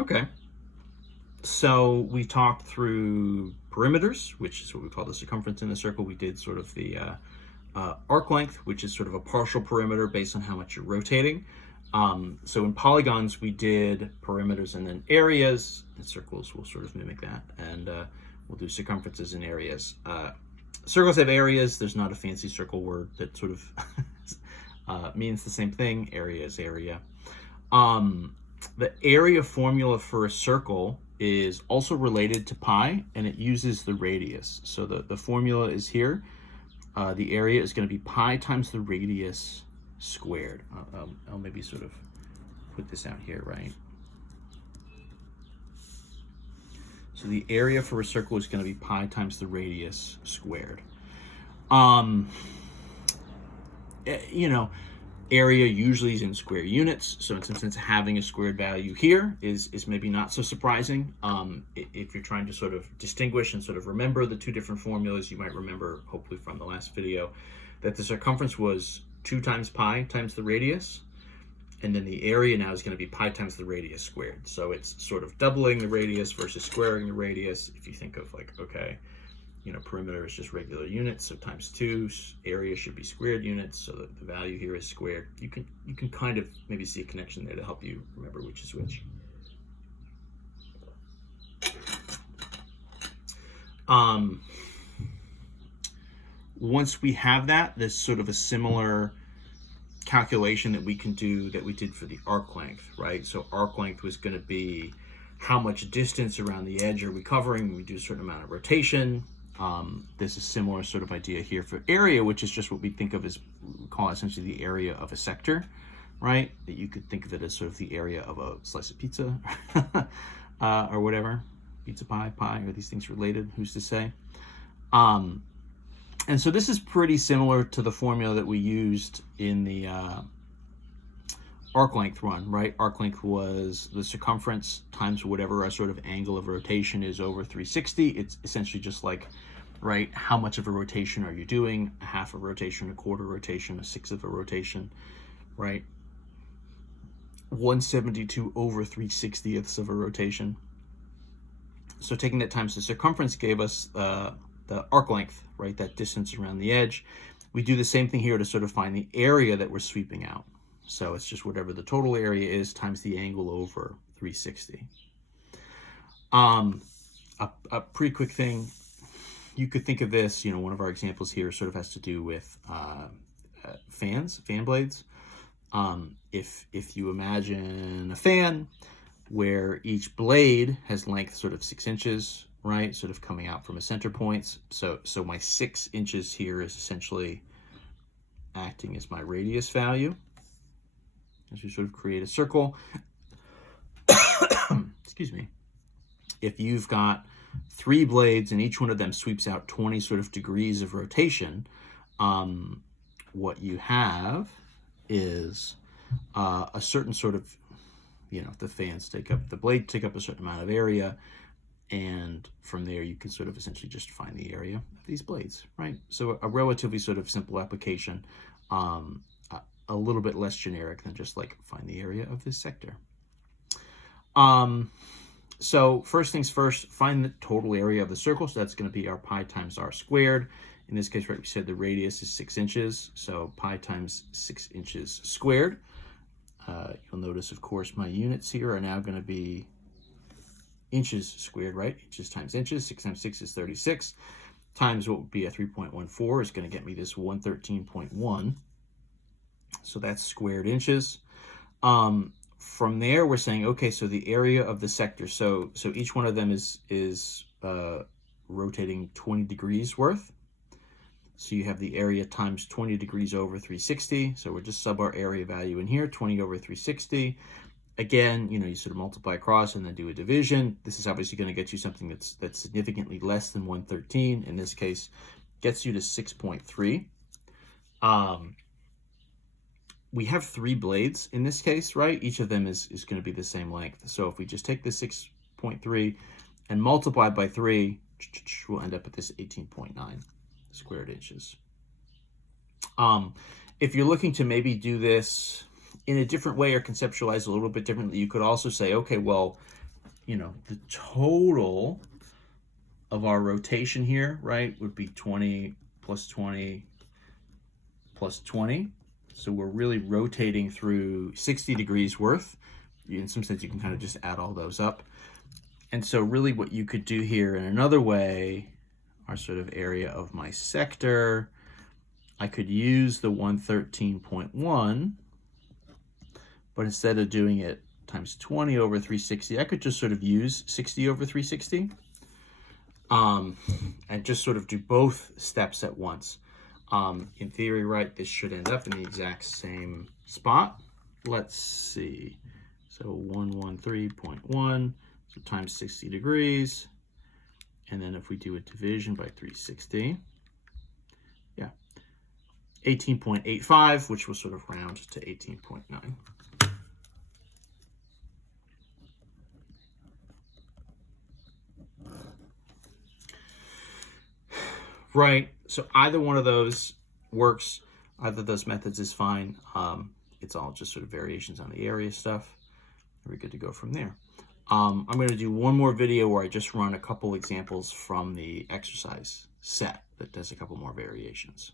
Okay. So we talked through perimeters, which is what we call the circumference in the circle. We did sort of the arc length, which is sort of a partial perimeter based on how much you're rotating. So in polygons, we did perimeters and then areas. In circles, we'll sort of mimic that. And we'll do circumferences and areas. Circles have areas. There's not a fancy circle word that sort of means the same thing. Area is area. The area formula for a circle is also related to pi, and it uses the radius. So the formula is here. The area is going to be pi times the radius squared. I'll maybe sort of put this out here, right? So the area for a circle is going to be pi times the radius squared. You know, area usually is in square units, so in some sense having a squared value here is maybe not so surprising. If you're trying to sort of distinguish and sort of remember the two different formulas, you might remember, hopefully from the last video, that the circumference was 2 times pi times the radius, and then the area now is going to be pi times the radius squared. So it's sort of doubling the radius versus squaring the radius. If you think of like, okay, you know, perimeter is just regular units, so times 2, area should be squared units, so that the value here is squared. You can kind of maybe see a connection there to help you remember which is which. Once we have that, there's sort of a similar calculation that we can do that we did for the arc length, right? So arc length was going to be how much distance around the edge are we covering. We do a certain amount of rotation. There's a similar sort of idea here for area, which is just what we think of as, we call essentially the area of a sector, right? That you could think of it as sort of the area of a slice of pizza or whatever. Pizza pie, are these things related? Who's to say? And so this is pretty similar to the formula that we used in the arc length one, right? Arc length was the circumference times whatever our sort of angle of rotation is over 360. It's essentially just like, right, how much of a rotation are you doing? A half a rotation, a quarter rotation, a sixth of a rotation, right? 172 over 3/60ths of a rotation. So taking that times the circumference gave us the arc length, right? That distance around the edge. We do the same thing here to sort of find the area that we're sweeping out. So it's just whatever the total area is times the angle over 360. A pretty quick thing, you could think of this, you know, one of our examples here sort of has to do with fan blades. If you imagine a fan where each blade has length sort of 6 inches, right? Sort of coming out from a center point. So my 6 inches here is essentially acting as my radius value. As we sort of create a circle. Excuse me. If you've got 3 blades and each one of them sweeps out 20 sort of degrees of rotation, what you have is a certain sort of, you know, the blade take up a certain amount of area, and from there you can sort of essentially just find the area of these blades, right? So a relatively sort of simple application, a little bit less generic than just like find the area of this sector. So first things first, find the total area of the circle. So that's going to be our pi times r squared. In this case, right, we said the radius is 6 inches, so pi times 6 inches squared. You'll notice, of course, my units here are now going to be inches squared, right? Inches times inches. 6 times 6 is 36. Times what would be a 3.14 is going to get me this 113.1. So that's squared inches. From there, we're saying, okay, so the area of the sector. So each one of them is rotating 20 degrees worth. So you have the area times 20 degrees over 360. So we're just sub our area value in here, 20 over 360. Again, you know, you sort of multiply across and then do a division. This is obviously going to get you something that's significantly less than 113. In this case, gets you to 6.3. We have 3 blades in this case, right? Each of them is going to be the same length. So if we just take the 6.3 and multiply by 3, we'll end up at this 18.9 squared inches. If you're looking to maybe do this in a different way or conceptualize a little bit differently, you could also say, okay, well, you know, the total of our rotation here, right, would be 20 plus 20 plus 20. So we're really rotating through 60 degrees worth. In some sense, you can kind of just add all those up. And so really what you could do here in another way, our sort of area of my sector, I could use the 113.1, but instead of doing it times 20 over 360, I could just sort of use 60 over 360 and just sort of do both steps at once. In theory, right, this should end up in the exact same spot. Let's see. So 113.1, so times 60 degrees. And then if we do a division by 360, yeah, 18.85, which will sort of round to 18.9. Right, so either one of those works, either of those methods is fine. It's all just sort of variations on the area stuff. We're good to go from there. I'm going to do one more video where I just run a couple examples from the exercise set that does a couple more variations.